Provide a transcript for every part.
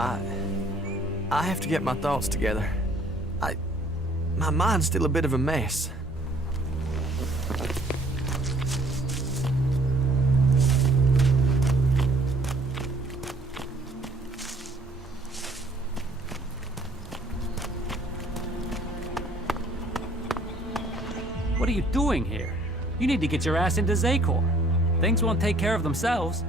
I... I have to get my thoughts together. My mind's still a bit of a mess. What are you doing here? You need to get your ass into xacor. Things won't take care of themselves.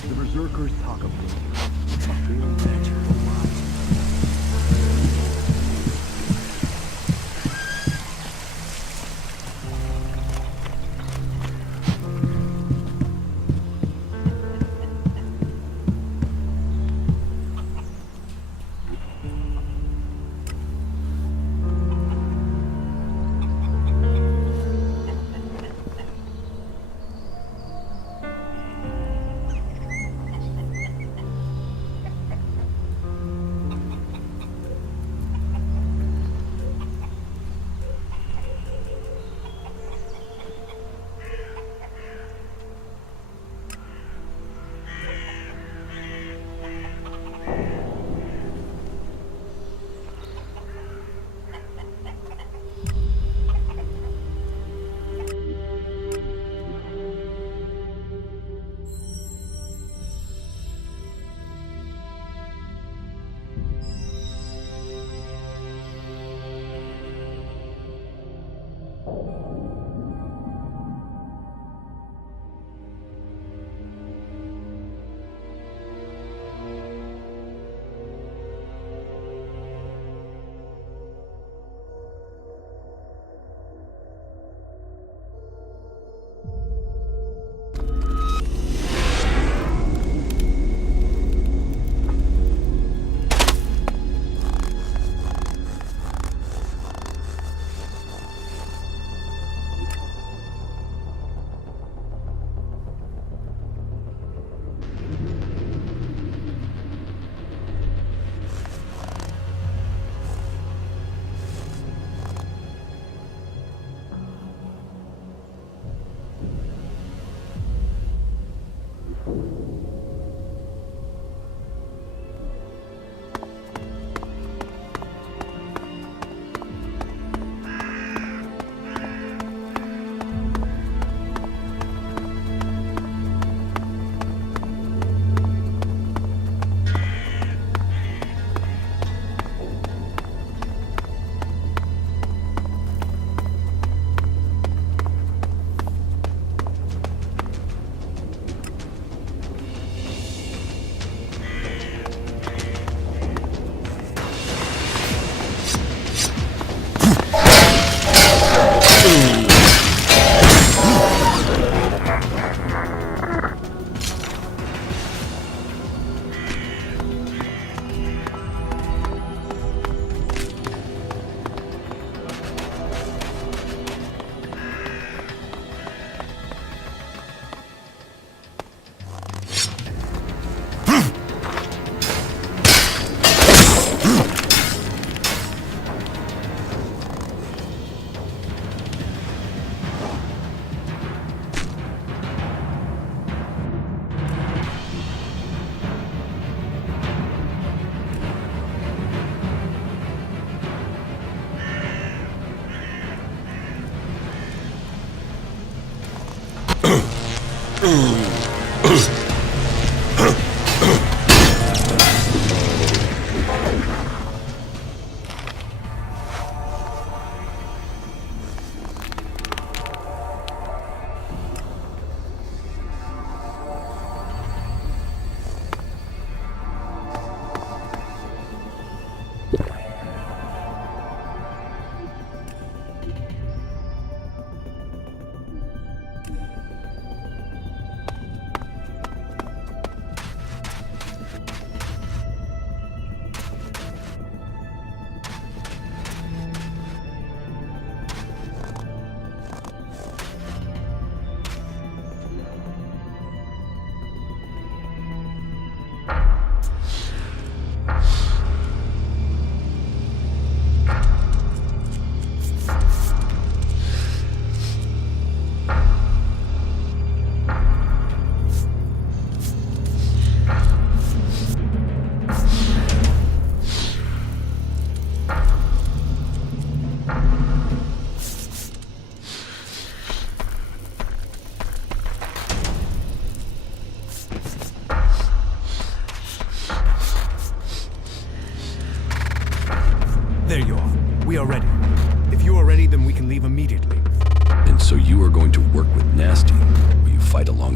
The Berserkers talk of a very magical line.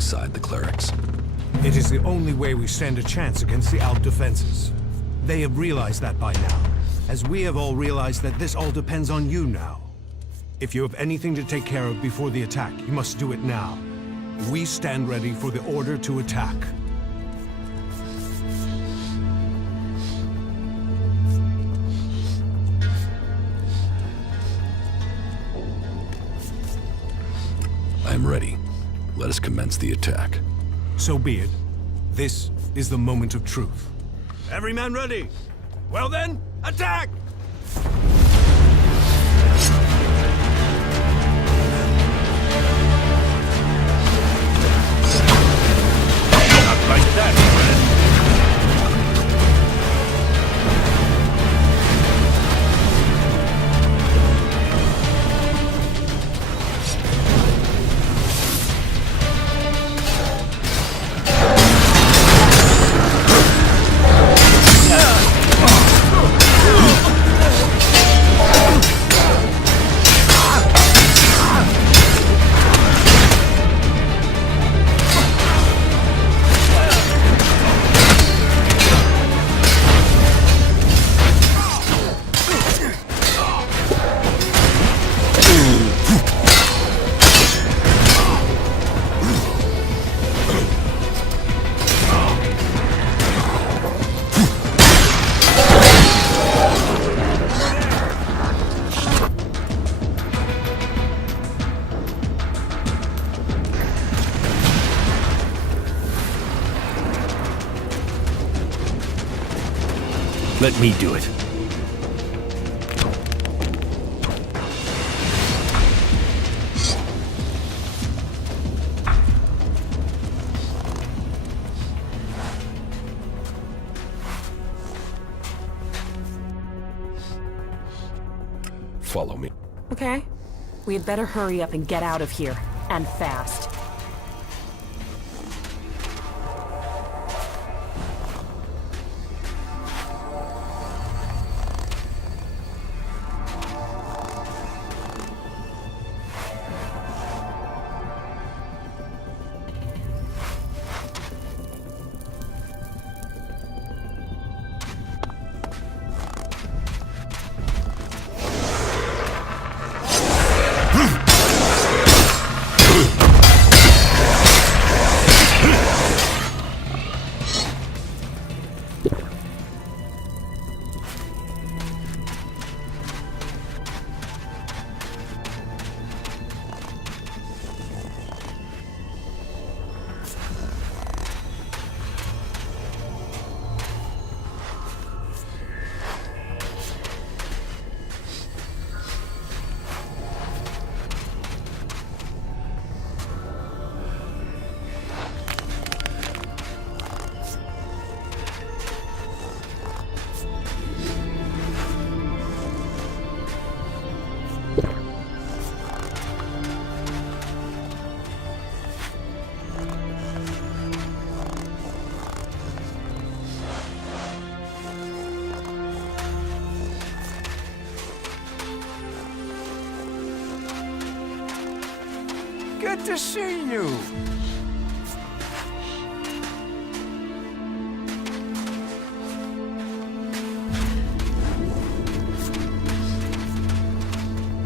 alongside the clerics. It is the only way we stand a chance against the Alp defenses. They have realized that by now, as we have all realized that this all depends on you now. If you have anything to take care of before the attack, you must do it now. We stand ready for the order to attack. I am ready. Let us commence the attack. So be it. This is the moment of truth. Every man ready? Well then, attack! Not like that, friend. Let me do it. Follow me. Okay. We had better hurry up and get out of here. And fast. Good to see you.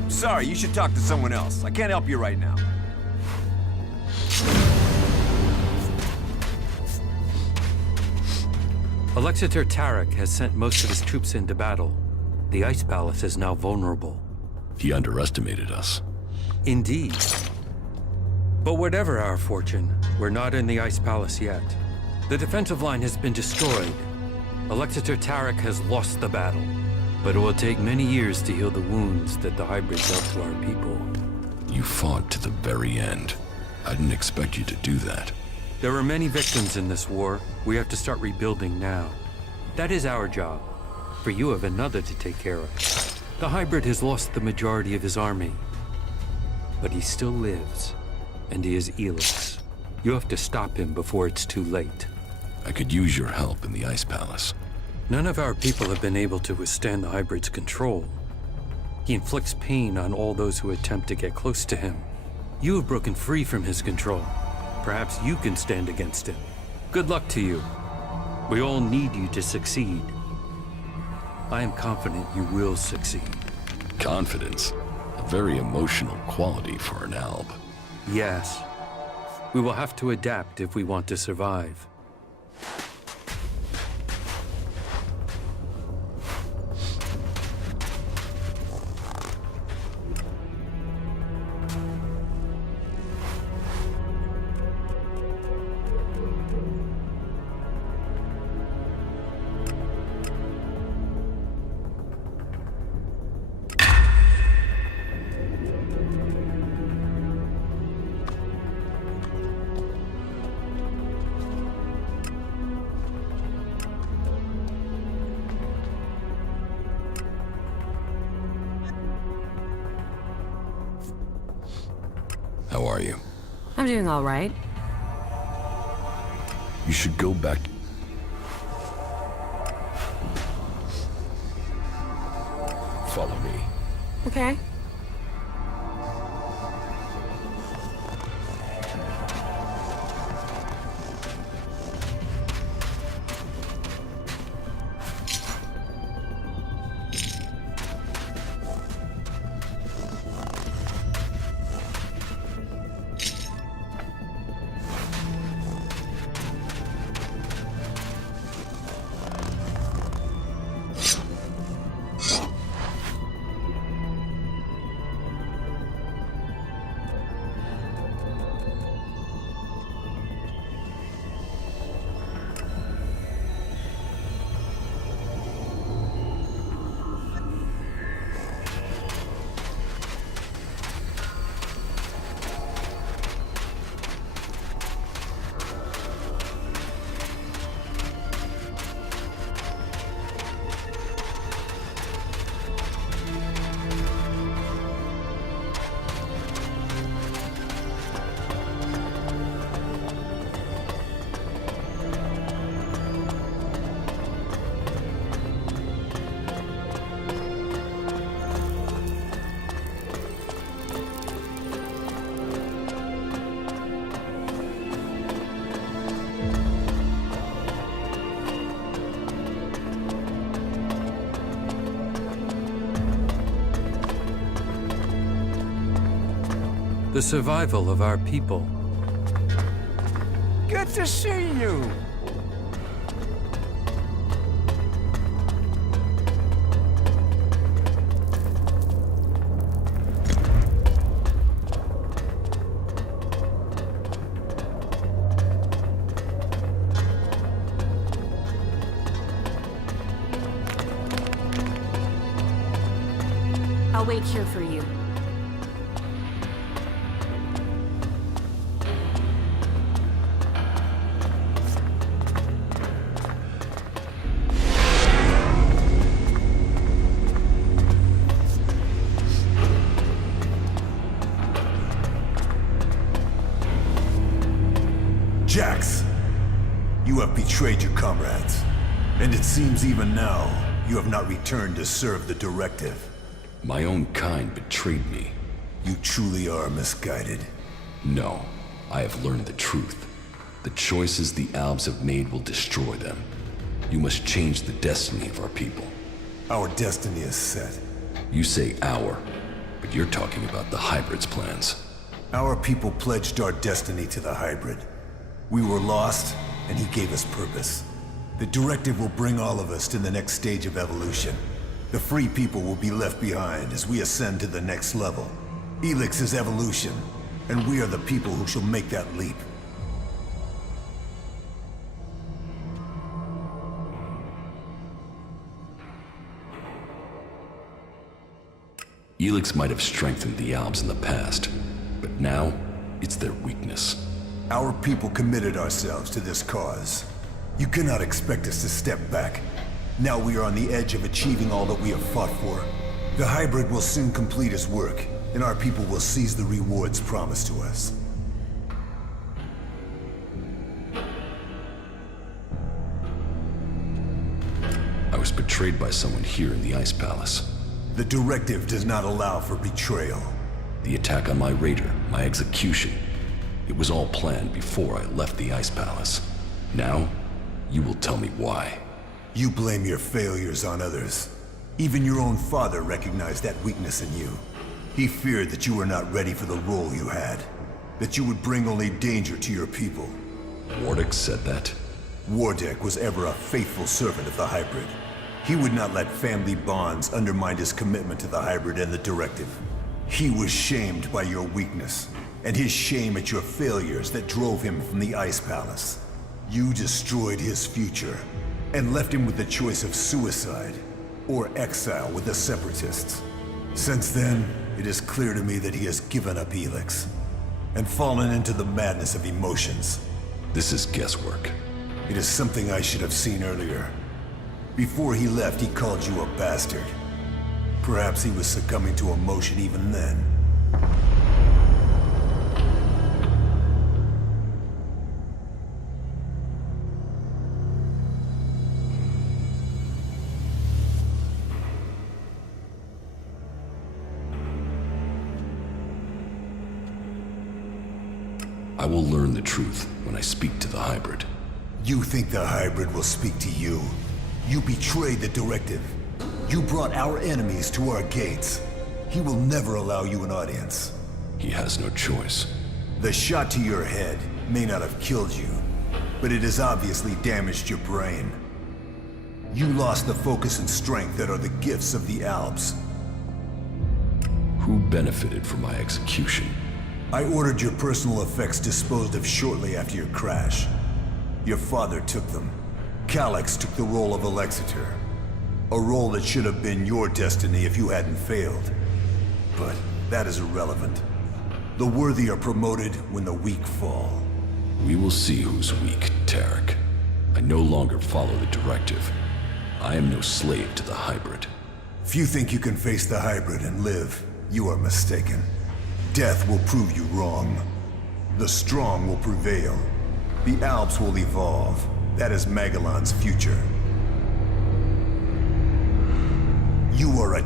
Sorry, you should talk to someone else. I can't help you right now. Alexander Tarek has sent most of his troops into battle. The Ice Palace is now vulnerable. He underestimated us. Indeed. But whatever our fortune, we're not in the Ice Palace yet. The defensive line has been destroyed. Alexander Tarek has lost the battle. But it will take many years to heal the wounds that the hybrid dealt to our people. You fought to the very end. I didn't expect you to do that. There were many victims in this war. We have to start rebuilding now. That is our job. For you have another to take care of. The hybrid has lost the majority of his army. But he still lives. And he is ELEX. You have to stop him before it's too late. I could use your help in the Ice Palace. None of our people have been able to withstand the hybrid's control. He inflicts pain on all those who attempt to get close to him. You have broken free from his control. Perhaps you can stand against him. Good luck to you. We all need you to succeed. I am confident you will succeed. Confidence. A very emotional quality for an alb. Yes. We will have to adapt if we want to survive. How are you? I'm doing all right. You should go back. Follow me. Okay. The survival of our people. Good to see you. I'll wait here for you. Jax, you have betrayed your comrades, and it seems even now you have not returned to serve the directive. My own kind betrayed me. You truly are misguided. No, I have learned the truth. The choices the Albs have made will destroy them. You must change the destiny of our people. Our destiny is set. You say our, but you're talking about the Hybrid's plans. Our people pledged our destiny to the Hybrid. We were lost, and he gave us purpose. The directive will bring all of us to the next stage of evolution. The free people will be left behind as we ascend to the next level. ELEX is evolution, and we are the people who shall make that leap. ELEX might have strengthened the Albs in the past, but now it's their weakness. Our people committed ourselves to this cause. You cannot expect us to step back. Now we are on the edge of achieving all that we have fought for. The Hybrid will soon complete his work, and our people will seize the rewards promised to us. I was betrayed by someone here in the Ice Palace. The directive does not allow for betrayal. The attack on my raider, my execution. It was all planned before I left the Ice Palace. Now, you will tell me why. You blame your failures on others. Even your own father recognized that weakness in you. He feared that you were not ready for the role you had, that you would bring only danger to your people. Wardick said that? Wardick was ever a faithful servant of the Hybrid. He would not let family bonds undermine his commitment to the Hybrid and the Directive. He was shamed by your weakness, and his shame at your failures that drove him from the Ice Palace. You destroyed his future, and left him with the choice of suicide, or exile with the Separatists. Since then, it is clear to me that he has given up ELEX, and fallen into the madness of emotions. This is guesswork. It is something I should have seen earlier. Before he left, he called you a bastard. Perhaps he was succumbing to emotion even then. I will learn the truth when I speak to the Hybrid. You think the Hybrid will speak to you? You betrayed the Directive. You brought our enemies to our gates. He will never allow you an audience. He has no choice. The shot to your head may not have killed you, but it has obviously damaged your brain. You lost the focus and strength that are the gifts of the Alps. Who benefited from my execution? I ordered your personal effects disposed of shortly after your crash. Your father took them. Calyx took the role of Alexator. A role that should have been your destiny if you hadn't failed. But that is irrelevant. The worthy are promoted when the weak fall. We will see who's weak, Tarek. I no longer follow the Directive. I am no slave to the Hybrid. If you think you can face the Hybrid and live, you are mistaken. Death will prove you wrong. The strong will prevail. The Alps will evolve. That is Magellan's future. You are a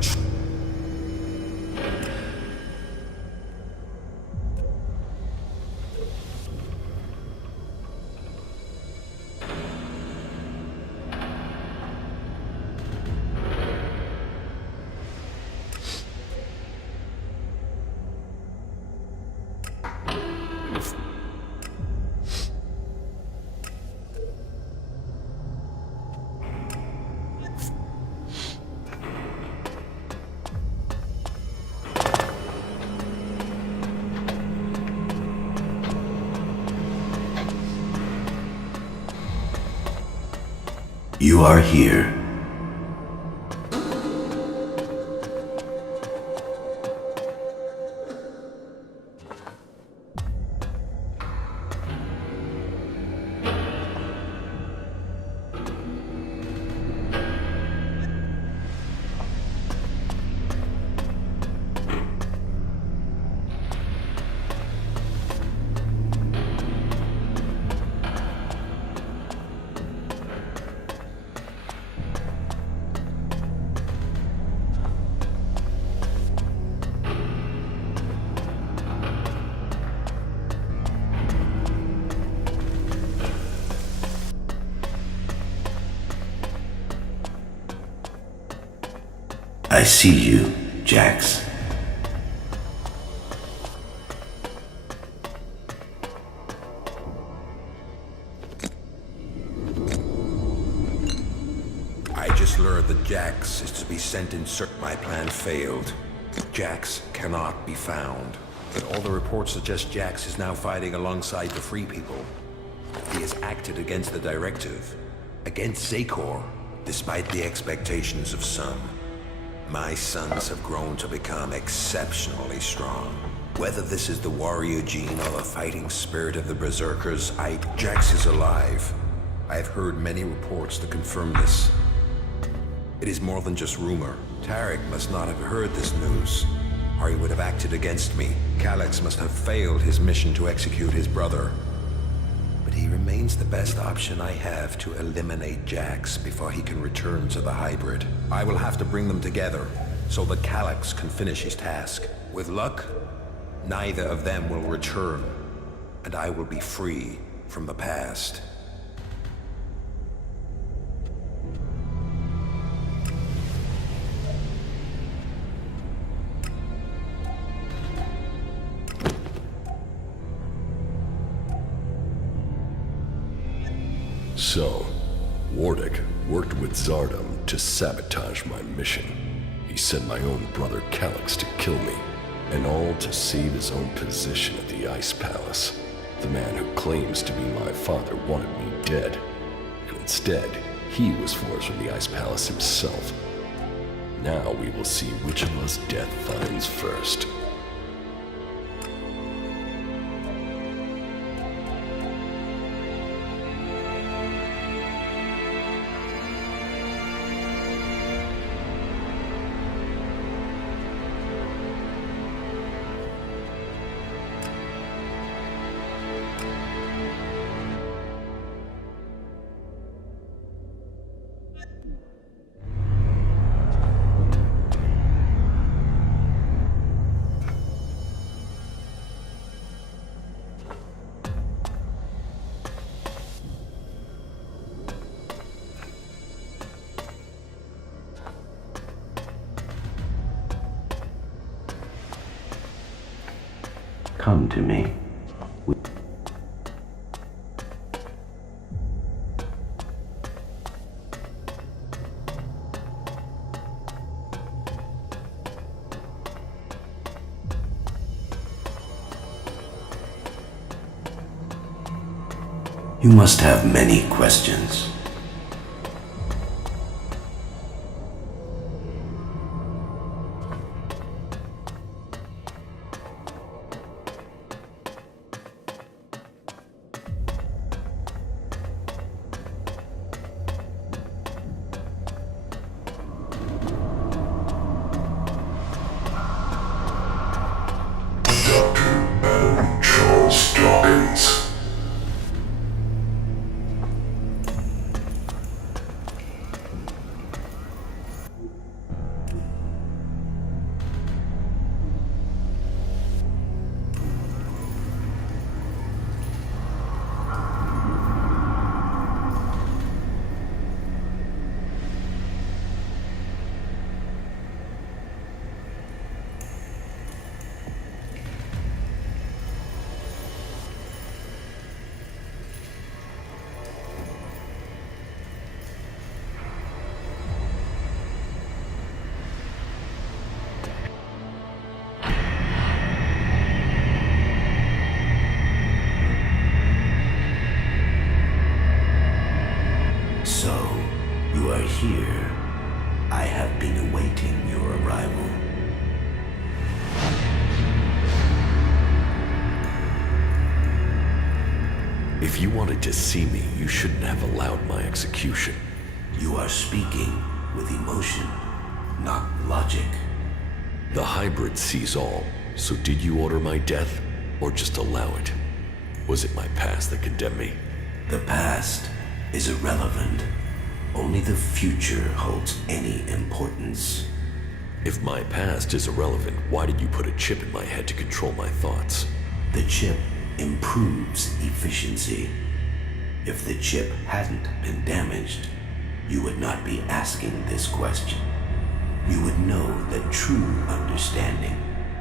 You are here. I see you, Jax. I just learned that Jax is to be sent in search. My plan failed. Jax cannot be found. But all the reports suggest Jax is now fighting alongside the Free People. He has acted against the Directive, against xacor, despite the expectations of some. My sons have grown to become exceptionally strong. Whether this is the warrior gene or the fighting spirit of the Berserkers, Jax is alive. I have heard many reports to confirm this. It is more than just rumor. Tarek must not have heard this news, or he would have acted against me. Calyx must have failed his mission to execute his brother. But he remains the best option I have to eliminate Jax before he can return to the Hybrid. I will have to bring them together, so that Calyx can finish his task. With luck, neither of them will return. and I will be free from the past. So, Wardick worked with Zardom to sabotage my mission. He sent my own brother Calyx to kill me, and all to save his own position at the Ice Palace. The man who claims to be my father wanted me dead, and instead, he was forced from the Ice Palace himself. Now we will see which of us death finds first. Come to me. You must have many questions. So, you are here. I have been awaiting your arrival. If you wanted to see me, you shouldn't have allowed my execution. You are speaking with emotion, not logic. The hybrid sees all, so did you order my death, or just allow it? Was it my past that condemned me? The past is irrelevant. Only the future holds any importance. If my past is irrelevant, why did you put a chip in my head to control my thoughts? The chip improves efficiency. If the chip hadn't been damaged, you would not be asking this question. You would know that true understanding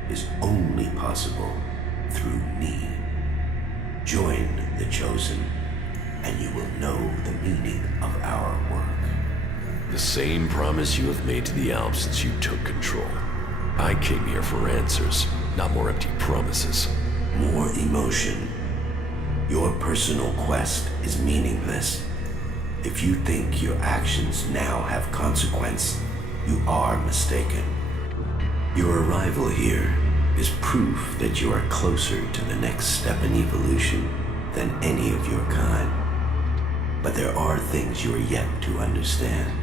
is only possible through me. Join the Chosen, and you will know the meaning of our work. The same promise you have made to the Alps since you took control. I came here for answers, not more empty promises. More emotion. Your personal quest is meaningless. If you think your actions now have consequence, you are mistaken. Your arrival here is proof that you are closer to the next step in evolution than any of your kind. But there are things you are yet to understand.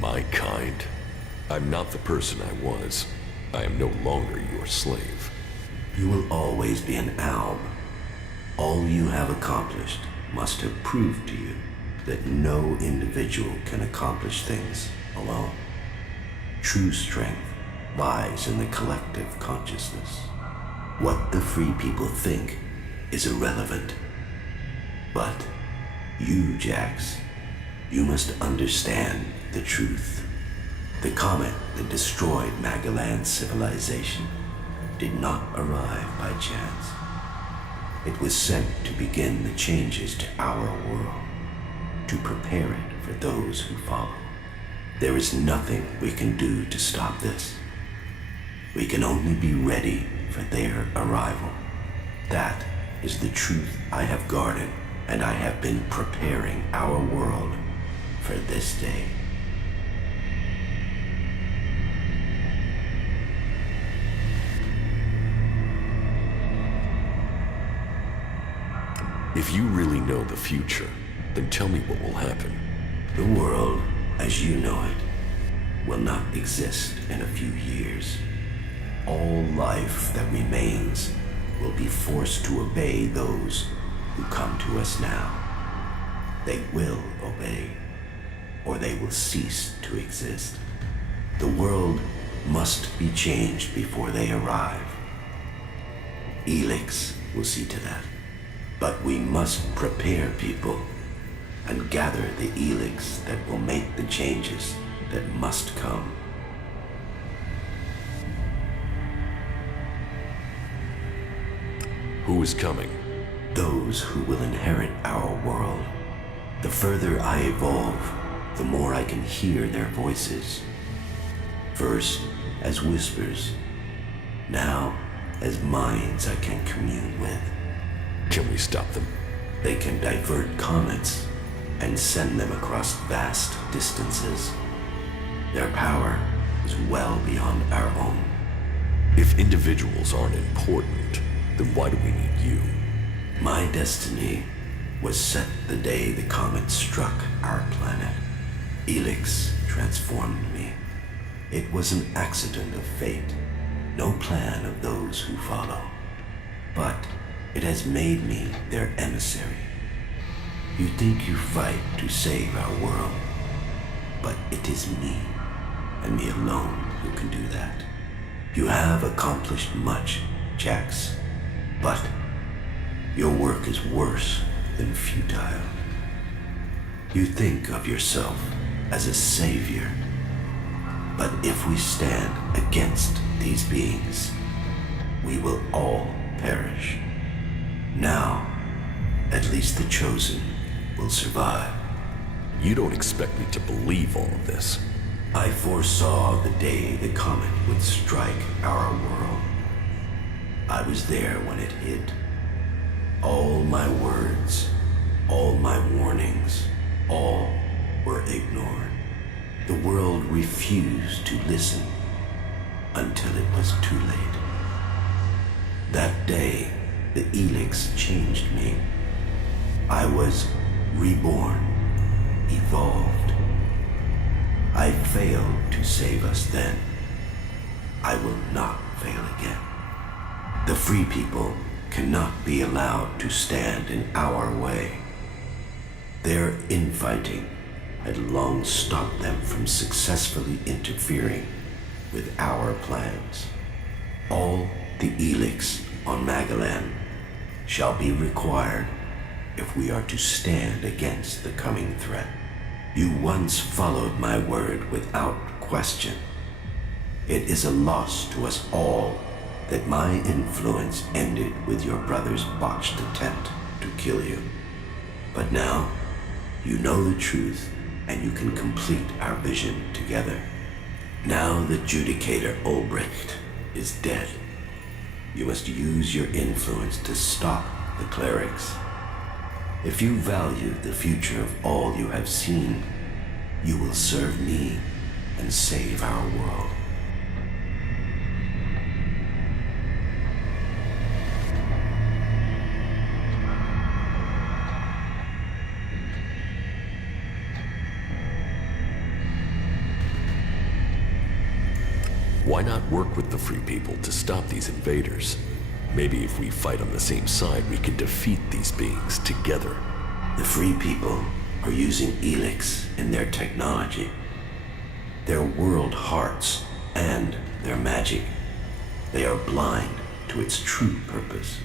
My kind. I'm not the person I was. I am no longer your slave. You will always be an alb. All you have accomplished must have proved to you that no individual can accomplish things alone. True strength lies in the collective consciousness. What the free people think is irrelevant. But you, Jax, you must understand the truth. The comet that destroyed Magellan's civilization did not arrive by chance. It was sent to begin the changes to our world, to prepare it for those who follow. There is nothing we can do to stop this. We can only be ready for their arrival. That is the truth I have guarded, and I have been preparing our world for this day. If you really know the future, then tell me what will happen. The world, as you know it, will not exist in a few years. All life that remains will be forced to obey those who come to us now. They will obey, or they will cease to exist. The world must be changed before they arrive. ELEX will see to that. But we must prepare people and gather the ELEX that will make the changes that must come. Who is coming? Those who will inherit our world. The further I evolve, the more I can hear their voices. First as whispers, now as minds I can commune with. Can we stop them? They can divert comets and send them across vast distances. Their power is well beyond our own. If individuals aren't important, then why do we need you? My destiny was set the day the comet struck our planet. ELEX transformed me. It was an accident of fate, no plan of those who follow. But it has made me their emissary. You think you fight to save our world, but it is me, and me alone, who can do that. You have accomplished much, Jax, but your work is worse than futile. You think of yourself as a savior, but if we stand against these beings, we will all perish. Now, at least the chosen will survive. You don't expect me to believe all of this. I foresaw the day the comet would strike our world. I was there when it hit. All my words, all my warnings, all were ignored. The world refused to listen until it was too late. That day, the ELEX changed me. I was reborn, evolved. I failed to save us then. I will not fail again. The free people cannot be allowed to stand in our way. Their infighting had long stopped them from successfully interfering with our plans. All the ELEX on Magellan shall be required if we are to stand against the coming threat. You once followed my word without question. It is a loss to us all that my influence ended with your brother's botched attempt to kill you. But now, you know the truth, and you can complete our vision together. Now the Judicator Ulbricht is dead. You must use your influence to stop the clerics. If you value the future of all you have seen, you will serve me and save our world. Why not work with the Free People to stop these invaders? Maybe if we fight on the same side, we can defeat these beings together. The Free People are using ELEX in their technology, their world hearts, and their magic. They are blind to its true purpose.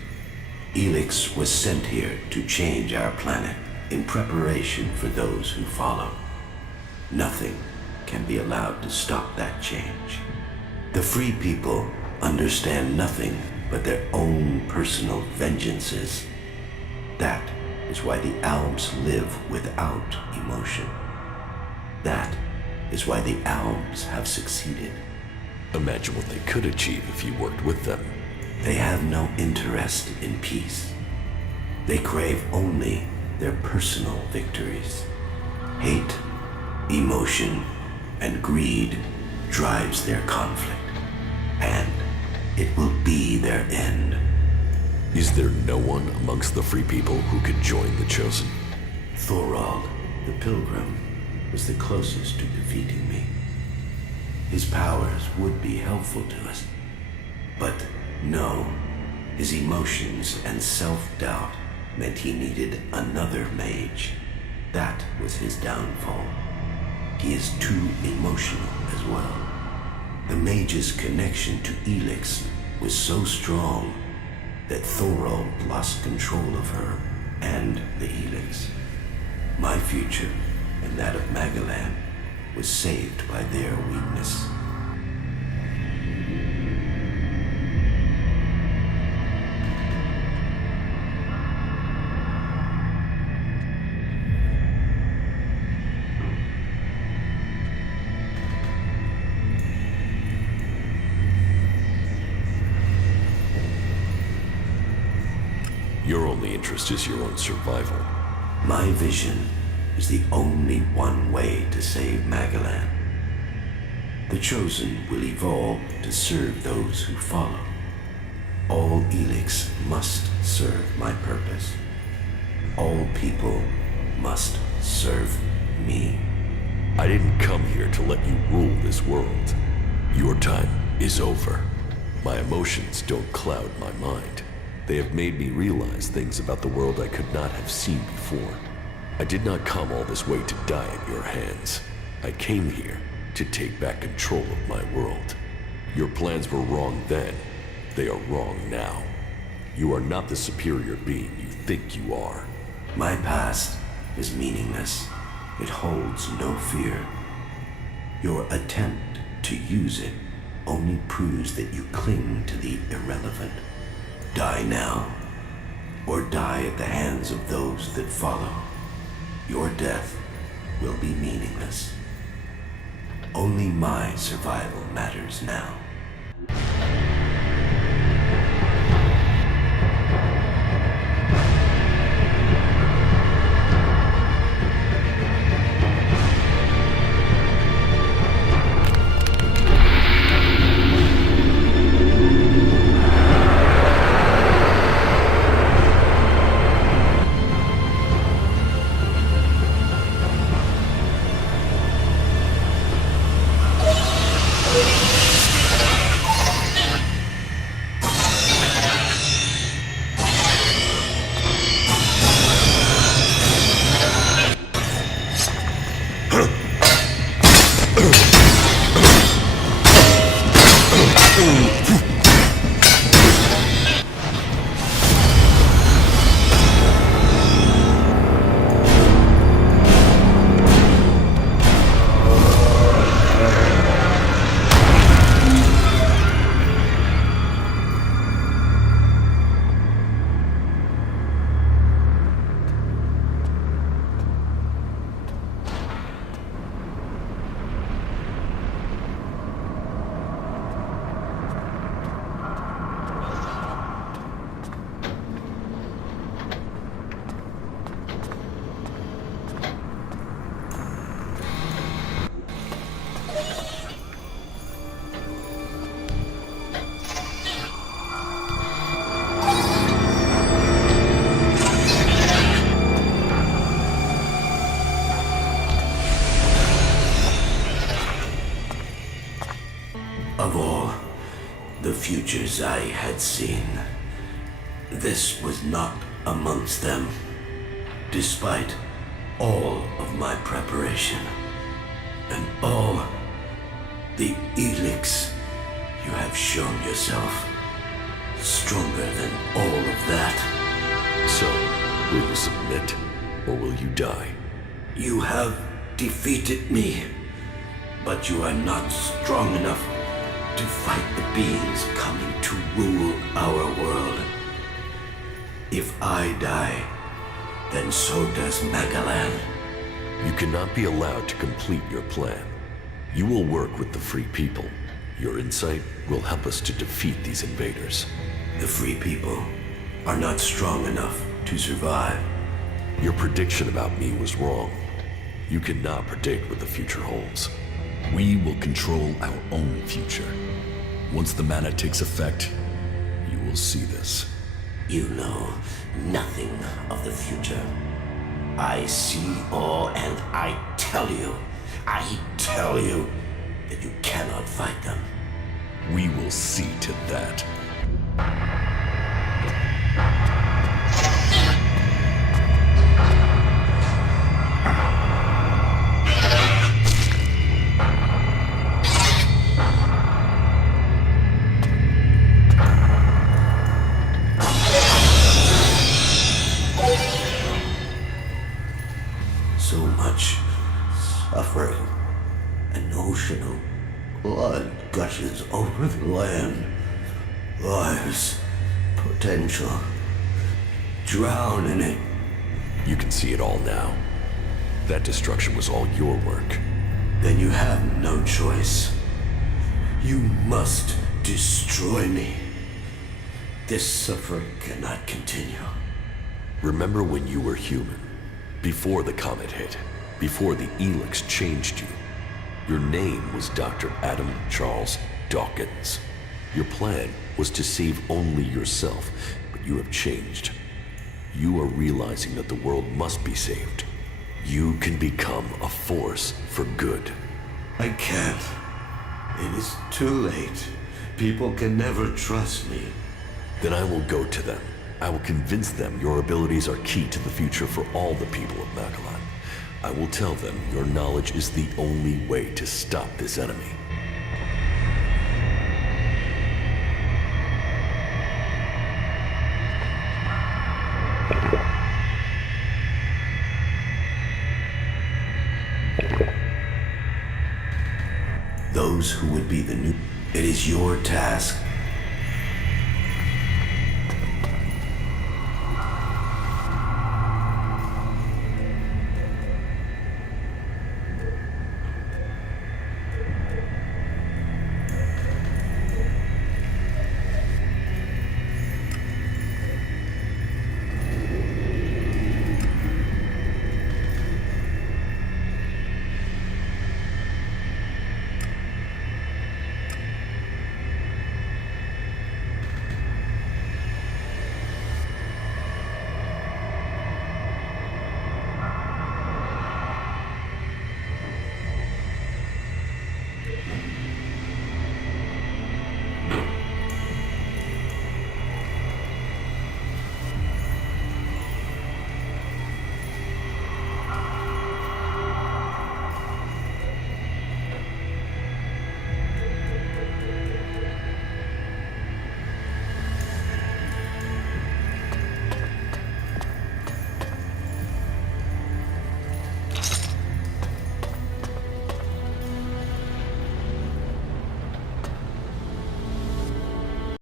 ELEX was sent here to change our planet in preparation for those who follow. Nothing can be allowed to stop that change. The Free People understand nothing but their own personal vengeances. That is why the Alps live without emotion. That is why the Alps have succeeded. Imagine what they could achieve if you worked with them. They have no interest in peace. They crave only their personal victories. Hate, emotion, and greed drives their conflict, and it will be their end. Is there no one amongst the Free People who could join the Chosen? Thorald, the Pilgrim, was the closest to defeating me. His powers would be helpful to us, but no, his emotions and self-doubt meant he needed another mage. That was his downfall. He is too emotional as well. The mage's connection to ELEX was so strong that Thorald lost control of her and the ELEX. My future and that of Magalan was saved by their weakness. Your only interest is your own survival. My vision is the only one way to save Magalan. The Chosen will evolve to serve those who follow. All ELEX must serve my purpose. All people must serve me. I didn't come here to let you rule this world. Your time is over. My emotions don't cloud my mind. They have made me realize things about the world I could not have seen before. I did not come all this way to die at your hands. I came here to take back control of my world. Your plans were wrong then. They are wrong now. You are not the superior being you think you are. My past is meaningless. It holds no fear. Your attempt to use it only proves that you cling to the irrelevant. Die now, or die at the hands of those that follow. Your death will be meaningless. Only my survival matters now. Of all the futures I had seen, this was not amongst them, despite all of my preparation and all the ELEX you have shown yourself. Stronger than all of that. So, will you submit, or will you die? You have defeated me, but you are not strong enough to fight the beings coming to rule our world. If I die, then so does Magalan. You cannot be allowed to complete your plan. You will work with the Free People. Your insight will help us to defeat these invaders. The Free People are not strong enough to survive. Your prediction about me was wrong. You cannot predict what the future holds. We will control our own future. Once the mana takes effect, you will see this. You know nothing of the future. I see all, and I tell you that you cannot fight them. We will see to that. So much suffering. An ocean of blood gushes over the land. Lives, potential. Drown in it. You can see it all now. That destruction was all your work. Then you have no choice. You must destroy me. This suffering cannot continue. Remember when you were human? Before the comet hit. Before the ELEX changed you. Your name was Dr. Adam Charles Dawkins. Your plan was to save only yourself, but you have changed. You are realizing that the world must be saved. You can become a force for good. I can't. It is too late. People can never trust me. Then I will go to them. I will convince them your abilities are key to the future for all the people of Magalan. I will tell them your knowledge is the only way to stop this enemy. Those who would be the new... It is your task